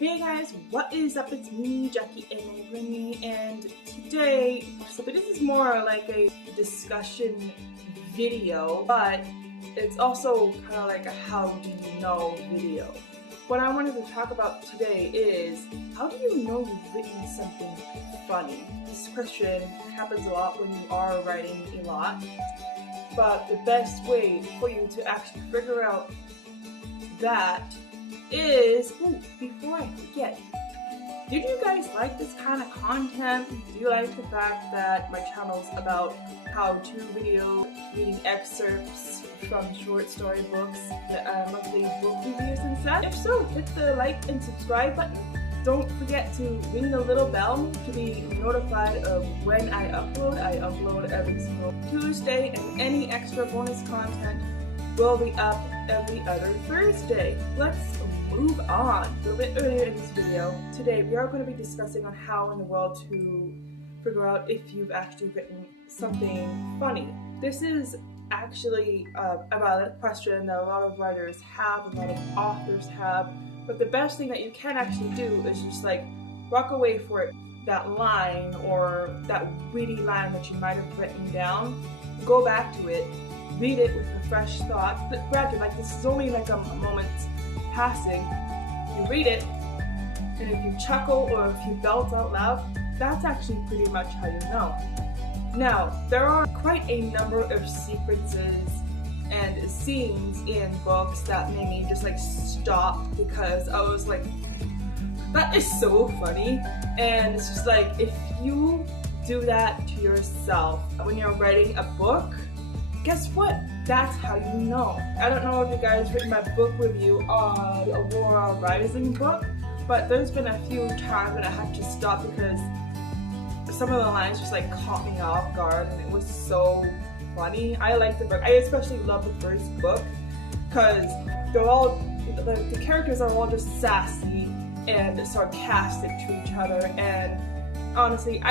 Hey guys, what is up? It's me, Jackie and and today, this is more like a discussion video, but it's also kind of like a how do you know video. What I wanted to talk about today is, how do you know you've written something funny? This question happens a lot when you are writing a lot, but the best way for you to actually figure out that is, before I forget, did you guys like this kind of content? Do you like the fact that my channel is about how-to video, reading excerpts from short story books, monthly book reviews and such? If so, hit the like and subscribe button. Don't forget to ring the little bell to be notified of when I upload. I upload every single Tuesday, and any extra bonus content will be up every other Thursday. Let's move on. A little bit earlier in this video, today we are going to be discussing on how in the world to figure out if you've actually written something funny. This is actually a valid question that a lot of writers have, a lot of authors have, but the best thing that you can actually do is just like walk away for that line or that witty line that you might have written down, go back to it, read it with a fresh thought. But granted, like, this is only like a moment passing. You read it, and if you chuckle or if you belt out loud, that's actually pretty much how you know. Now, there are quite a number of sequences and scenes in books that made me just like stop, because I was like, that is so funny. And it's just like, if you do that to yourself when you're writing a book, guess what? That's how you know. I don't know if you guys read my book review on the Aurora Rising book, but there's been a few times that I had to stop because some of the lines just like caught me off guard, and it was so funny. I like the book. I especially love the first book because they're all, the characters are all just sassy and sarcastic to each other, and honestly,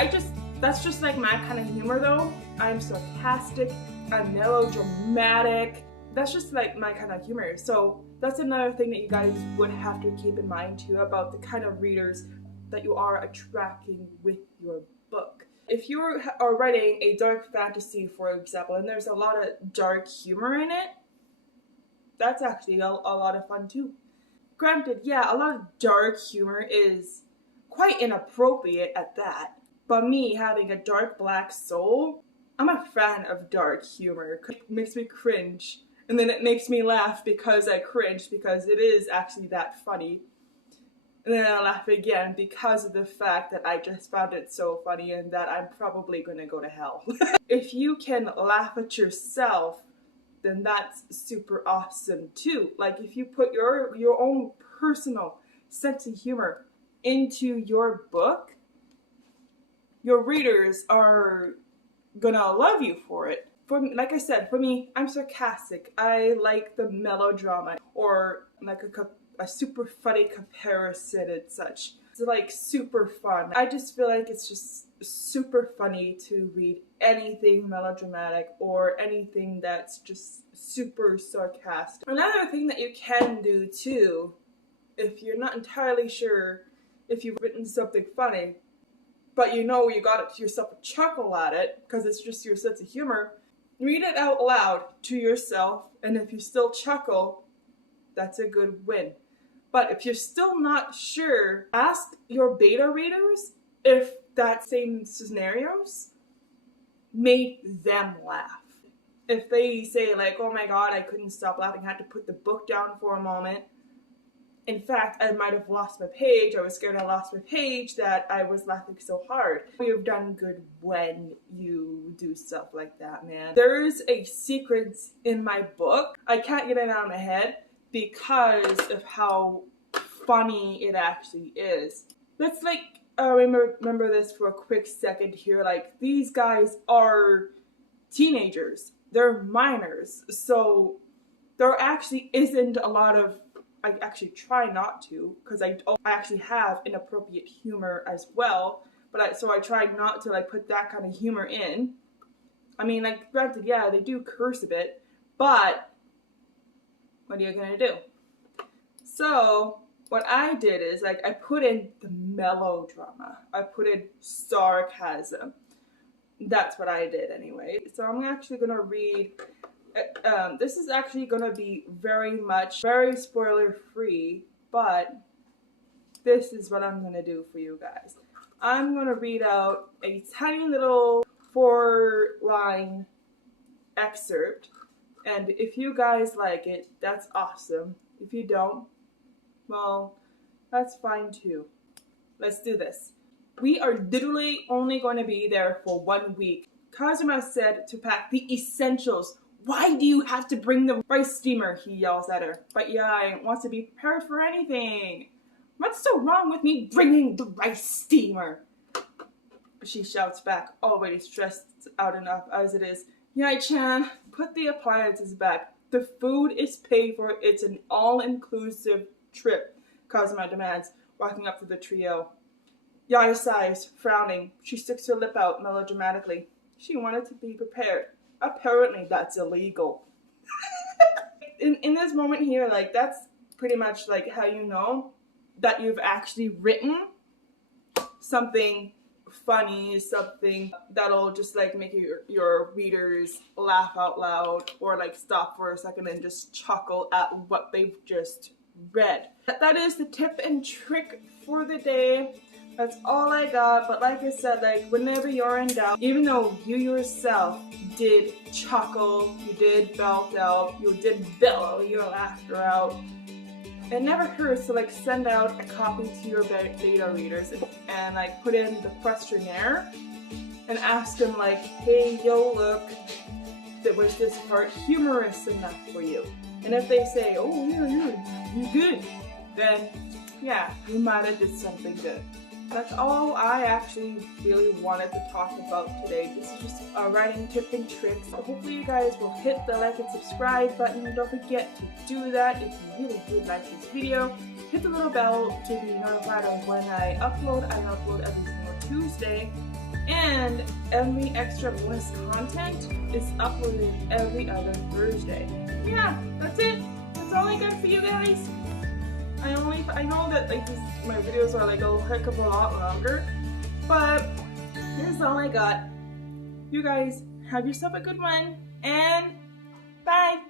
that's just like my kind of humor though. I'm sarcastic, I'm melodramatic. That's just like my kind of humor. So that's another thing that you guys would have to keep in mind too about the kind of readers that you are attracting with your book. If you are writing a dark fantasy, for example, and there's a lot of dark humor in it, that's actually a lot of fun too. Granted, yeah, a lot of dark humor is quite inappropriate at that, but me having a dark black soul, I'm a fan of dark humor. It makes me cringe, and then it makes me laugh because I cringe, because it is actually that funny. And then I laugh again because of the fact that I just found it so funny and that I'm probably gonna go to hell. If you can laugh at yourself, then that's super awesome too. Like, if you put your own personal sense of humor into your book, your readers are gonna love you for it. For me, like I said, for me, I'm sarcastic. I like the melodrama, or like a super funny comparison and such. It's like super fun. I just feel like it's just super funny to read anything melodramatic or anything that's just super sarcastic. Another thing that you can do too, if you're not entirely sure if you've written something funny, but you know you got yourself a chuckle at it because it's just your sense of humor, read it out loud to yourself, and if you still chuckle, that's a good win. But if you're still not sure, ask your beta readers if that same scenarios made them laugh. If they say like, oh my god, I couldn't stop laughing, I had to put the book down for a moment. In fact, I might have lost my page. I was scared I lost my page that I was laughing so hard. You've done good when you do stuff like that, man. There's a sequence in my book. I can't get it out of my head because of how funny it actually is. Let's like remember this for a quick second here. Like, these guys are teenagers. They're minors. So there actually isn't a lot of, I actually try not to, because I actually have inappropriate humor as well, but so I try not to like put that kind of humor in. I mean, like, granted, yeah, they do curse a bit, but what are you gonna do? So what I did is like I put in the melodrama. I put in sarcasm. That's what I did anyway. So I'm actually gonna read. This is actually gonna be very spoiler free, but this is what I'm gonna do for you guys. I'm gonna read out a tiny little 4-line excerpt, and if you guys like it, that's awesome. If you don't, well, that's fine too. Let's do this. We are literally only going to be there for 1 week. Kazuma said to pack the essentials. Why do you have to bring the rice steamer? He yells at her. But Yae wants to be prepared for anything. What's so wrong with me bringing the rice steamer? She shouts back, already stressed out enough as it is. Yae-chan, put the appliances back. The food is paid for. It's an all-inclusive trip, Kazuma demands, walking up to the trio. Yae sighs, frowning. She sticks her lip out melodramatically. She wanted to be prepared. Apparently that's illegal. in this moment here, like, that's pretty much like how you know that you've actually written something funny, something that'll just like make your readers laugh out loud or like stop for a second and just chuckle at what they've just read. That is the tip and trick for the day. That's all I got, but like I said, like whenever you're in doubt, even though you yourself did chuckle, you did belt out, you did bellow your laughter out, it never hurts to like send out a copy to your beta readers and like put in the questionnaire and ask them like, hey, yo, look, was this part humorous enough for you? And if they say, oh yeah, you're good, then yeah, you might have did something good. That's all I actually really wanted to talk about today. This is just a writing tip and tricks. So hopefully you guys will hit the like and subscribe button. Don't forget to do that if you really did like this video. Hit the little bell to be notified of when I upload. I upload every single Tuesday. And every extra bonus content is uploaded every other Thursday. Yeah, that's it. That's all I got for you guys. I know that like my videos are like a heck of a lot longer, but here's all I got. You guys have yourself a good one, and bye!